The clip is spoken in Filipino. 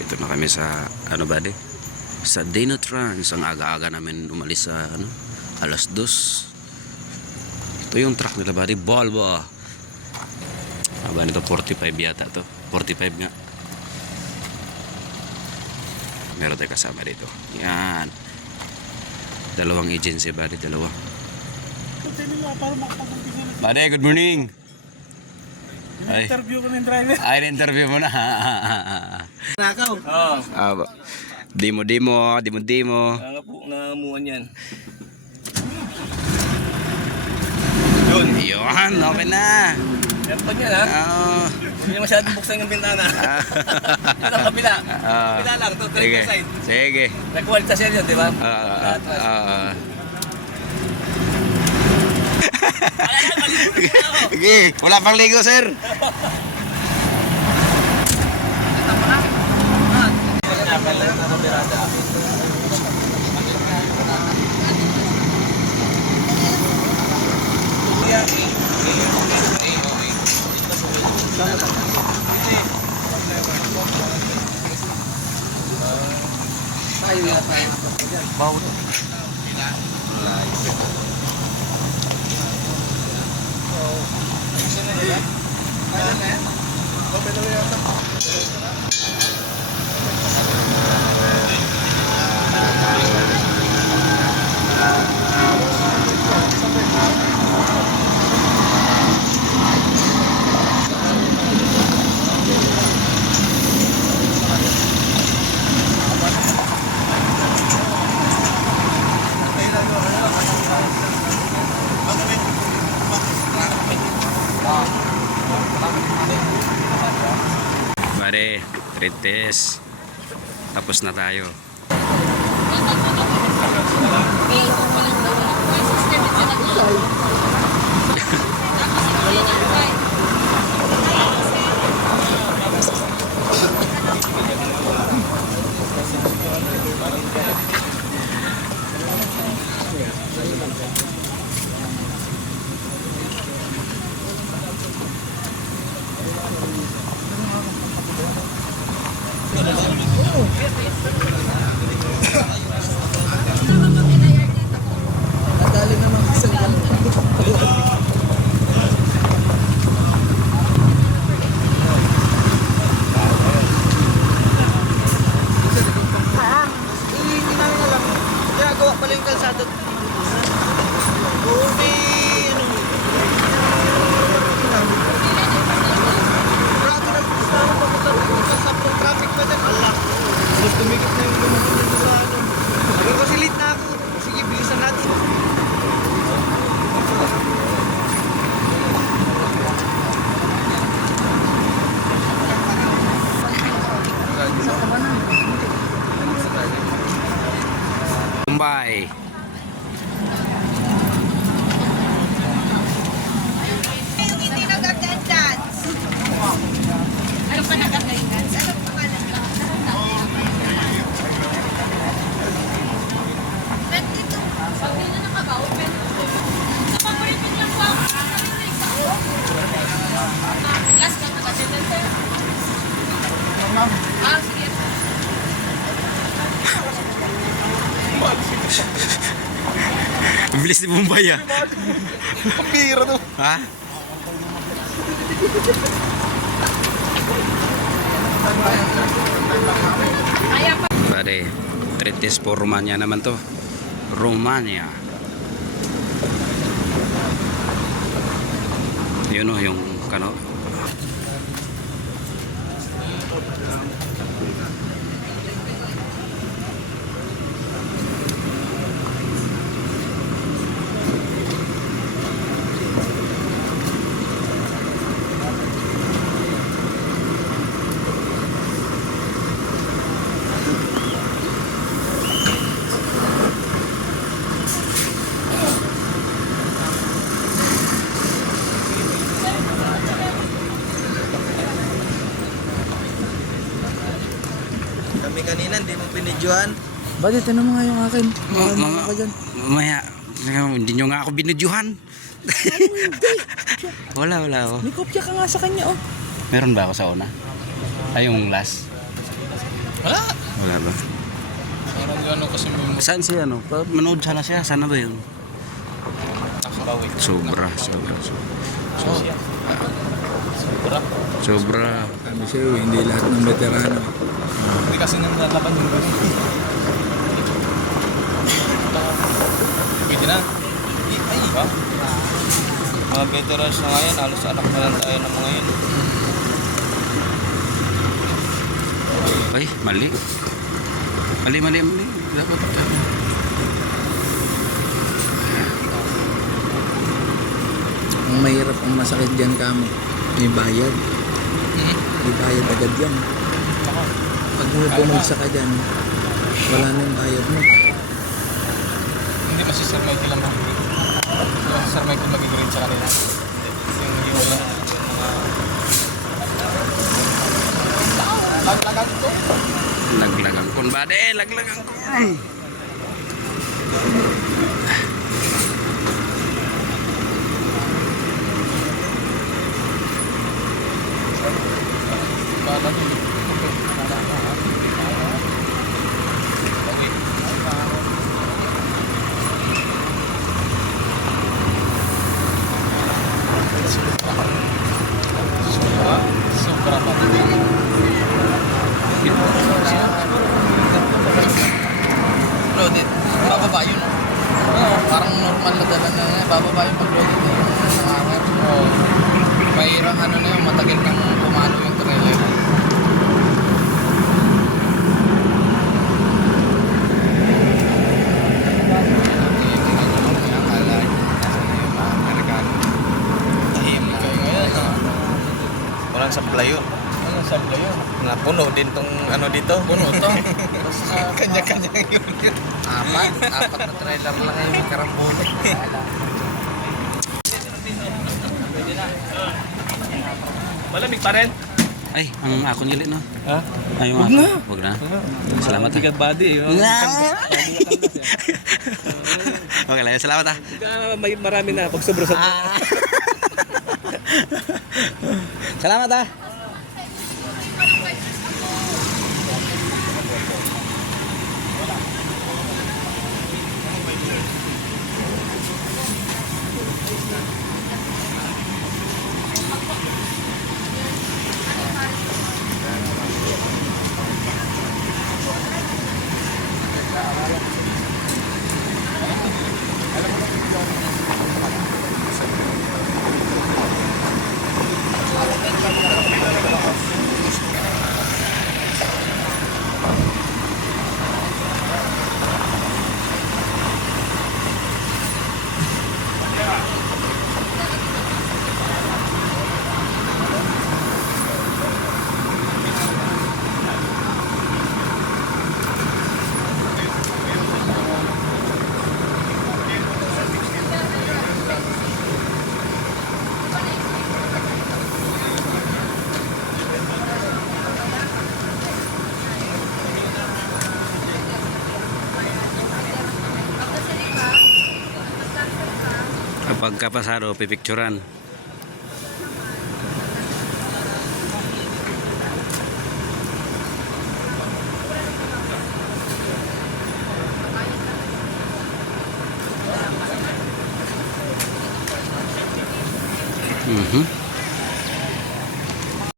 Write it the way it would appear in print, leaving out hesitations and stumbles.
Ito na kami sa ano ba di? Sa Dinotrans. Ang aga-aga namin umalis sa ano, alas 2. Ito yung truck nila ba di? Volvo. Aba nito 45 yata to. 45 nga. Meron tayo kasama dito. Yan. Dalawang agency ba di? Dalawa. Bade, good morning. Interview ko ng driver. Ay, interview mo na. Nakaw. Oo. Demo. Nga po, nangamuan yan. Yun. Yun, open na. Yan pa yan ha. Oo. Hindi masyadong buksan yung bintana. Yan ang kabila. Kabila lang. Ito, Sige. direct side. Sige. Nag-quality siya yun, di ba? Sige, wala pang ligo, sir. Pare, trade test. Tapos na tayo. Madali naman kasi yan. Hindi namin alam. Ginagawa pala yung kalsada. Oo, may ano. Grabe na gusto namin papunta dito sa traffic pa dyan. Allah. Gusto tumikot na yung lumunod sa ano. Pero kasi late na ako. Sige, bilisan natin. Mumbai. Hindi nag-attendance. Ano pa nag-attendance? Ano pa pangalan? Nandito. Sabi na nakaka-open. Napaparepeat lang po ako. Last na nag-attendance, sir? Sige. Ang bilis ni Mumbai ah. Pambira to. Ha? Pare, trade test for Romania naman to. Romania. Yun o, yung kano. Kami kanina, hindi mo binidyohan. Bakit? Ano mo nga yung akin? Mga, Ako dyan. mamaya, hindi nyo nga ako binidyohan. Wala. Oh. May kopya ka nga sa kanya, oh. Meron ba ako sa una? Ay, yung last? ba? Parang gano'n kasi may Saan siya ano? Manood sana siya. Sana ba yun? nakabawi. Sobra. Sobra. Sabi sa'yo, hindi lahat ng veterano. Hindi kasi nang lalaban yung gano'n. Pwede na. Ay, ba? Mga veterans na ngayon, halos anak na lang tayo ng mga yun. Ay, mali. Mali. Dapat Ang mahirap, ang masakit dyan kamo. May bayad. May bayad agad yan. Pag bumagsak ka dyan, wala na yung bayad mo. Hindi pa si Sir Michael ang mag-green. Si Sir Michael mag-green sa kanila. Yung wala. Laglagan ko. laglagan kon bade, laglagan kon. Sobra pa. Loaded. Bababa yun. Parang normal na dala na nga. Bababa yun pag loaded na yun. Mahirang ano na yun. Matagal nang pumalo yung trailer. Tahimik kayo ngayon. Walang saplayo. Anong sabla yun? Napuno din tong ano dito. Puno to. Kanya-kanya yun. Apat na trailer lang ngayon may karambole. Malamig pa rin. Ay, ang akong gili no. Ha? Ay, Huwag na. Wag na. Salamat. Bigat body. Okay lang, salamat ah. May marami na pag sobra sa Salamat ah. Kapag kapasado, pipicturan.